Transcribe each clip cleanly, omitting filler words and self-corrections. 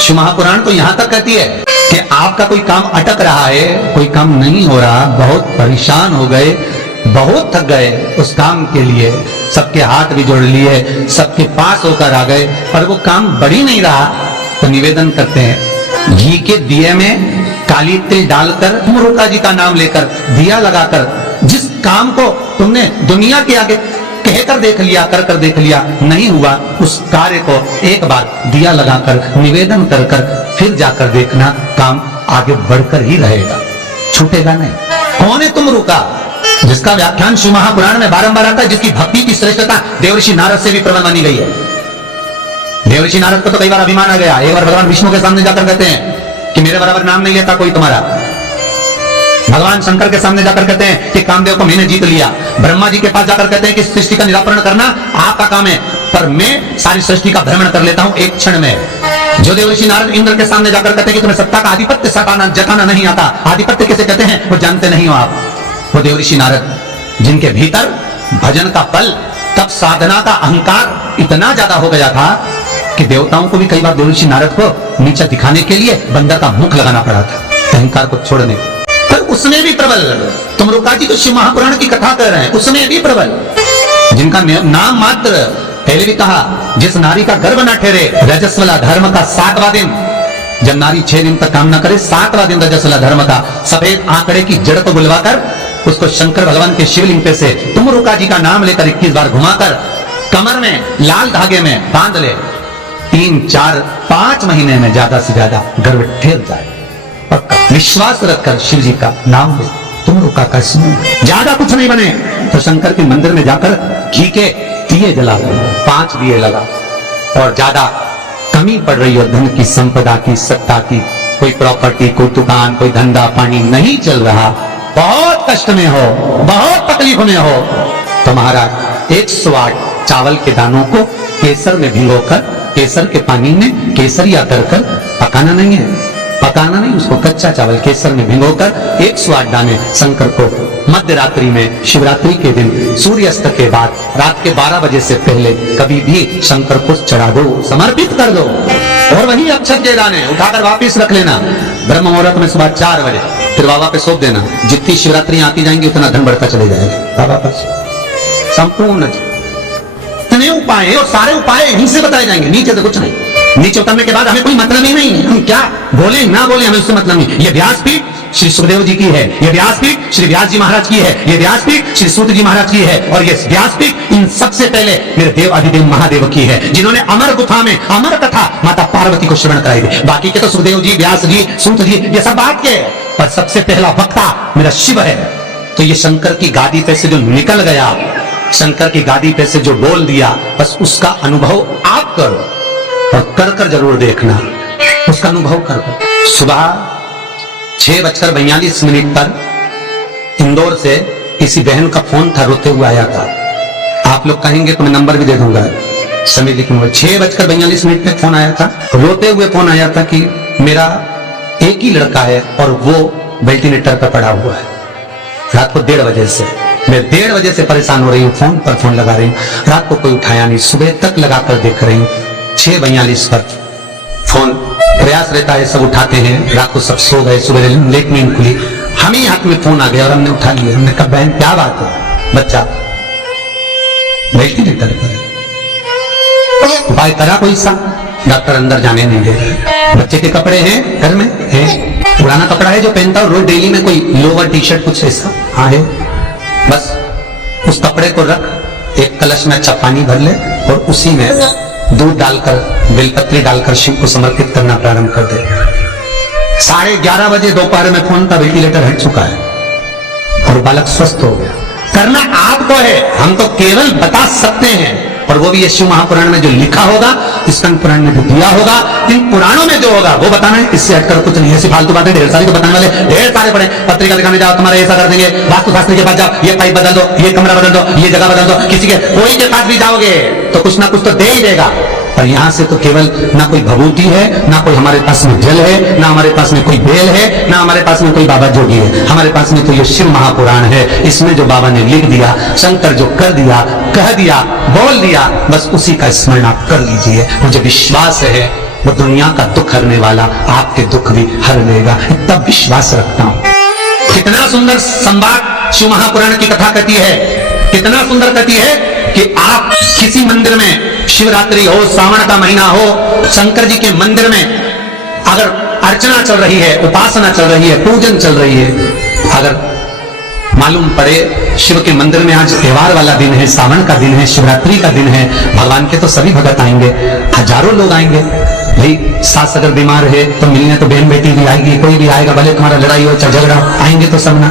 शिव महापुराण तो यहां तक कहती है कि आपका कोई काम अटक रहा है, कोई काम नहीं हो रहा, बहुत परेशान हो गए, बहुत थक गए उस काम के लिए, सबके हाथ भी जोड़ लिए, सबके पास होकर आ गए, पर वो काम बढ़ ही नहीं रहा, तो निवेदन करते हैं घी के दिए में काली तिल डालकर तुमरुका जी का नाम लेकर दिया लगाकर, जिस काम को तुमने दुनिया के आगे कहकर देख लिया, कर देख लिया, नहीं हुआ, उस कार्य को एक बार दिया लगाकर निवेदन कर फिर जाकर देखना, काम आगे बढ़कर ही रहेगा, छूटेगा नहीं। कौन है तुमरुका? जिसका व्याख्यान शिव महापुराण में बारंबार आता है, जिसकी भक्ति की श्रेष्ठता देवर्षि नारद से भी प्रबल मानी गई है। देवर्षि नारद को तो कई बार अभिमान आ गया, एक बार भगवान विष्णु के सामने जाकर कहते हैं कि मेरे बराबर नाम नहीं लेता कोई तुम्हारा। भगवान शंकर के सामने जाकर कहते हैं कि कामदेव को मैंने जीत लिया। ब्रह्मा जी के पास जाकर कहते हैं कि सृष्टि का निराकरण करना आपका काम है, पर मैं सारी सृष्टि का भ्रमण कर लेता हूं एक क्षण में। जो देवर्षि नारद इंद्र के सामने जाकर कहते हैं कि तुम्हें सत्ता का आधिपत्य सटाना जताना नहीं आता, आधिपत्य कैसे कहते हैं वो जानते नहीं हो आप, वो देवर्षि नारद जिनके भीतर भजन का बल, तब साधना का अहंकार इतना ज्यादा हो गया था कि देवताओं को भी कई बार देवर्षि नारद को नीचा दिखाने के लिए बंदर का मुख लगाना पड़ा था, अहंकार को छोड़ने। पर उसमें भी प्रबल, तुमरुका जी तो शिव महापुराण की कथा कर रहे हैं, उसमें भी प्रबल, जिनका नाम मात्र, पहले भी कहा, जिस नारी का गर्भ न ठहरे, रजस्वला धर्म का 7वां दिन, जब नारी 6 दिन तक काम न करे, 7वां दिन रजस्वला धर्म का, सफेद आंकड़े की जड़ को बुलवाकर उसको शंकर भगवान के शिवलिंग पे से तुमरुका जी का नाम लेकर 21 बार घुमाकर कमर में लाल धागे में बांध ले, 3, 4, 5 महीने में ज्यादा से ज्यादा गर्भ ठहर जाए। पक्का विश्वास रखकर शिव जी का नाम ले, तुमरुका का स्मरण, ज्यादा कुछ नहीं बने तो शंकर के मंदिर में जाकर घी के दिए जला, 5 दिए लगा, और ज्यादा कमी पड़ रही हो धन की, संपदा की, सत्ता की, कोई प्रॉपर्टी, कोई दुकान, कोई धंधा पानी नहीं चल रहा, बहुत कष्ट में हो, बहुत तकलीफ में हो, तो महाराज 108 चावल के दानों को केसर में भिगोकर, केसर के पानी में केसरिया कर पकाना नहीं है, पकाना नहीं, उसको कच्चा चावल केसर में भिगोकर 108 दाने शंकर को मध्य रात्रि में, शिवरात्रि के दिन सूर्यास्त के बाद, रात के 12 बजे से पहले कभी भी शंकर को चढ़ा दो, समर्पित कर दो, और वही अक्षत के दाने उठाकर वापिस रख लेना ब्रह्म मुहूर्त में सुबह 4 बजे, फिर बाबा पे सौंप देना। जितनी शिवरात्रि आती जाएंगी उतना धन बढ़ता चले जाएगा बाबा पास। संपूर्ण इतने उपाय है, और सारे उपाय यहीं से बताए जाएंगे, नीचे तो कुछ नहीं। नीचे उतरने के बाद हमें कोई मतलब ही नहीं है, हम क्या बोले ना बोले हमें उससे मतलब नहीं। ये व्यासपीठ श्री सुखदेव जी की है, ये व्यासपीठ श्री व्यास जी महाराज की है, ये व्यासपीठ श्री सूत जी महाराज की है, और ये व्यासपीठ इन सबसे पहले मेरे देव अधिदेव महादेव की है, जिन्होंने अमर गुफा में अमर कथा माता पार्वती को श्रवण कराई थी। बाकी के तो सुखदेव जी, व्यास जी, सूत जी, ये सब बात के, पर सबसे पहला वक्ता मेरा शिव है। तो ये शंकर की गादी पे से जो निकल गया, शंकर की गादी पे से जो बोल दिया, बस उसका अनुभव आप करो, और कर जरूर देखना, उसका अनुभव करो। सुबह 6:42 पर इंदौर से किसी बहन का फोन था, रोते हुए आया था। आप लोग कहेंगे तो मैं नंबर भी दे दूंगा, समय लिखूंगा। 6:42 पे फोन आया था, रोते हुए फोन आया था कि मेरा एक ही लड़का है और वो वेंटिलेटर पर पड़ा हुआ है। रात को 1:30 बजे से, मैं 1:30 बजे से परेशान हो रही हूँ, फोन पर फोन लगा रही हूँ, रात को कोई उठाया नहीं, सुबह तक लगाकर देख रही हूँ। 6:42 पर फोन, प्रयास रहता है सब उठाते हैं, रात को सब सो गए, सुबह लेट नींद खुली, हम ही हाथ में फोन आ गया और हमने उठा लिया। हमने कहा बहन क्या बात है, बच्चा वेंटिलेटर पर, उपाय करा कोई सा? डॉक्टर अंदर जाने नहीं दे रहे। बच्चे के कपड़े हैं घर में, है पुराना कपड़ा है जो पहनता हूं रोज डेली में, कोई लोवर टी शर्ट कुछ ऐसा, हाँ है, बस उस कपड़े को रख, एक कलश में अच्छा पानी भर ले, और उसी में दूध डालकर, बेलपत्री डालकर शिव को समर्पित करना प्रारंभ कर दे। 11:30 बजे दोपहर में फोन का वेंटिलेटर हट चुका है और बालक स्वस्थ हो गया। करना आपको है, हम तो केवल बता सकते हैं, और वो भी ये शिव महापुराण में जो लिखा होगा, स्कंद पुराण में जो दिया होगा, इन पुराणों में जो होगा वो बताना है, इससे हटकर कुछ नहीं। ऐसी फालतू बातें ढेर सारी तो बताने वाले ढेर सारे पड़े, पत्रिका दिखाने जाओ, तुम्हारा ऐसा कर देंगे, वास्तु शास्त्री के पास जाओ, ये पाइप बदल दो, ये कमरा बदल दो, ये जगह बदल दो, किसी के कोई के पास भी जाओगे तो कुछ ना कुछ तो दे ही देगा। पर यहाँ से तो केवल ना कोई भभूति है, ना कोई हमारे पास में जल है, ना हमारे पास में कोई बेल है, ना हमारे पास में कोई बाबा जोगी है, हमारे पास में तो ये शिव महापुराण है। इसमें जो बाबा ने लिख दिया, शंकर जो कर दिया, कह दिया, बोल दिया, बस उसी का स्मरण आप कर लीजिए। मुझे विश्वास है वो दुनिया का दुख हरने वाला आपके दुख भी हर लेगा, इतना विश्वास रखता हूं। कितना सुंदर संवाद शिव महापुराण की कथा कहती है, कितना सुंदर कहती है कि आप किसी मंदिर में शिवरात्रि हो, सावन का महीना हो, शंकर जी के मंदिर में अगर अर्चना चल रही है, उपासना चल रही है, पूजन चल रही है, अगर मालूम पड़े शिव के मंदिर में आज त्योहार वाला दिन है, सावन का दिन है, शिवरात्रि का दिन है, भगवान के तो सभी भगत आएंगे, हजारों लोग आएंगे। भाई सास अगर बीमार है तो मिलने तो बहन बेटी भी आएगी, कोई भी आएगा, भले तुम्हारा लड़ाई हो चाहे झगड़ा, आएंगे तो सब ना।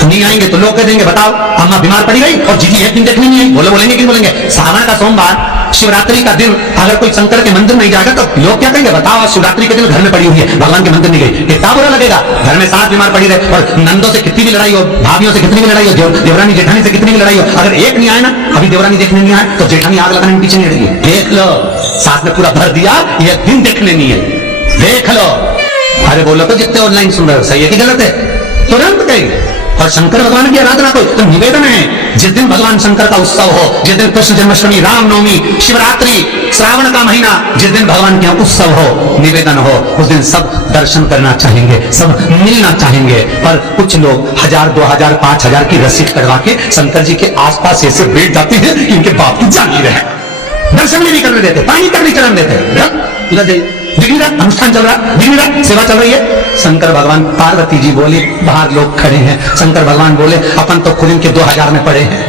नहीं आएंगे तो लोग कह देंगे बताओ अम्मा बीमार पड़ी गई और जीजी एक दिन देखने नहीं आई, बोलेंगे कि बोलेंगे। सावन का सोमवार, शिवरात्रि का दिन अगर कोई शंकर के मंदिर नहीं जाएगा तो लोग क्या कहेंगे, बताओ शिवरात्रि के दिन घर में पड़ी हुई है, भगवान के मंदिर नहीं गई, कितना बुरा लगेगा। घर में सास बीमार पड़ी रहे और नंदों से कितनी भी लड़ाई हो, भाभियों से कितनी भी लड़ाई हो, देवरानी जेठानी से कितनी भी लड़ाई हो, अगर एक नहीं आए ना, अभी देवरानी देखने नहीं आए तो जेठानी आग लगाने में पीछे नहीं रहेगी। देख लो सास ने पूरा भर दिया, ये दिन देखने नहीं है, देख लो। अरे बोलो तो जितने ऑनलाइन सुन रहे हो सही है कि गलत है, तुरंत कहेंगे। और शंकर भगवान की आराधना को तो निवेदन है, जिस दिन भगवान शंकर का उत्सव हो, जिस दिन कृष्ण जन्माष्टमी, रामनवमी, शिवरात्रि, श्रावण का महीना, जिस दिन भगवान के उत्सव हो, निवेदन हो, उस दिन सब दर्शन करना चाहेंगे, सब मिलना चाहेंगे। पर कुछ लोग 1000, 2000, 5000 की रसीद करवा के शंकर जी के आसपास ऐसे बैठ जाते हैं कि इनके बाप की जागीर है, दर्शन भी नहीं करने देते, पानी तक नहीं चढ़ाने देते। अनुष्ठान चल रहा, सेवा चल रही है। शंकर भगवान, पार्वती जी बोले बाहर लोग खड़े हैं, शंकर भगवान बोले अपन तो खुद इनके 2000 में पड़े हैं,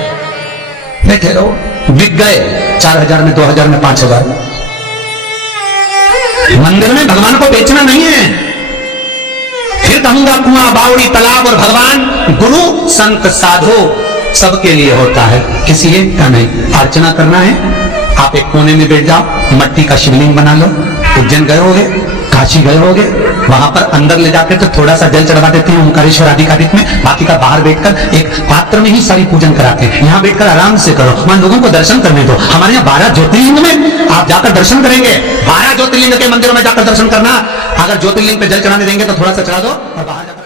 बैठे रहो, बिक गए 4000 में, 2000 में, 5000 में। मंदिर में भगवान को बेचना नहीं है। फिर कहूंगा कुआं, बावड़ी, तालाब और भगवान, गुरु, संत, साधु सबके लिए होता है, किसी एक का नहीं। अर्चना करना है, आप एक कोने में बैठ जाओ, मट्टी का शिवलिंग बना लो। उज्जैन गए होगे, काशी गए होगे, वहां पर अंदर ले जाकर तो थोड़ा सा जल चढ़वा देते हैं ओंकारेश्वर आधिकारिक में, बाकी का बाहर बैठकर एक पात्र में ही सारी पूजन कराते हैं। यहाँ बैठकर आराम से करो, वहां लोगों को दर्शन करने दो। हमारे यहाँ 12 ज्योतिर्लिंग में आप जाकर दर्शन करेंगे, 12 ज्योतिर्लिंग के मंदिरों में जाकर दर्शन करना। अगर ज्योतिर्लिंग पे जल चढ़ाने देंगे तो थोड़ा सा चढ़ा दो और बाहर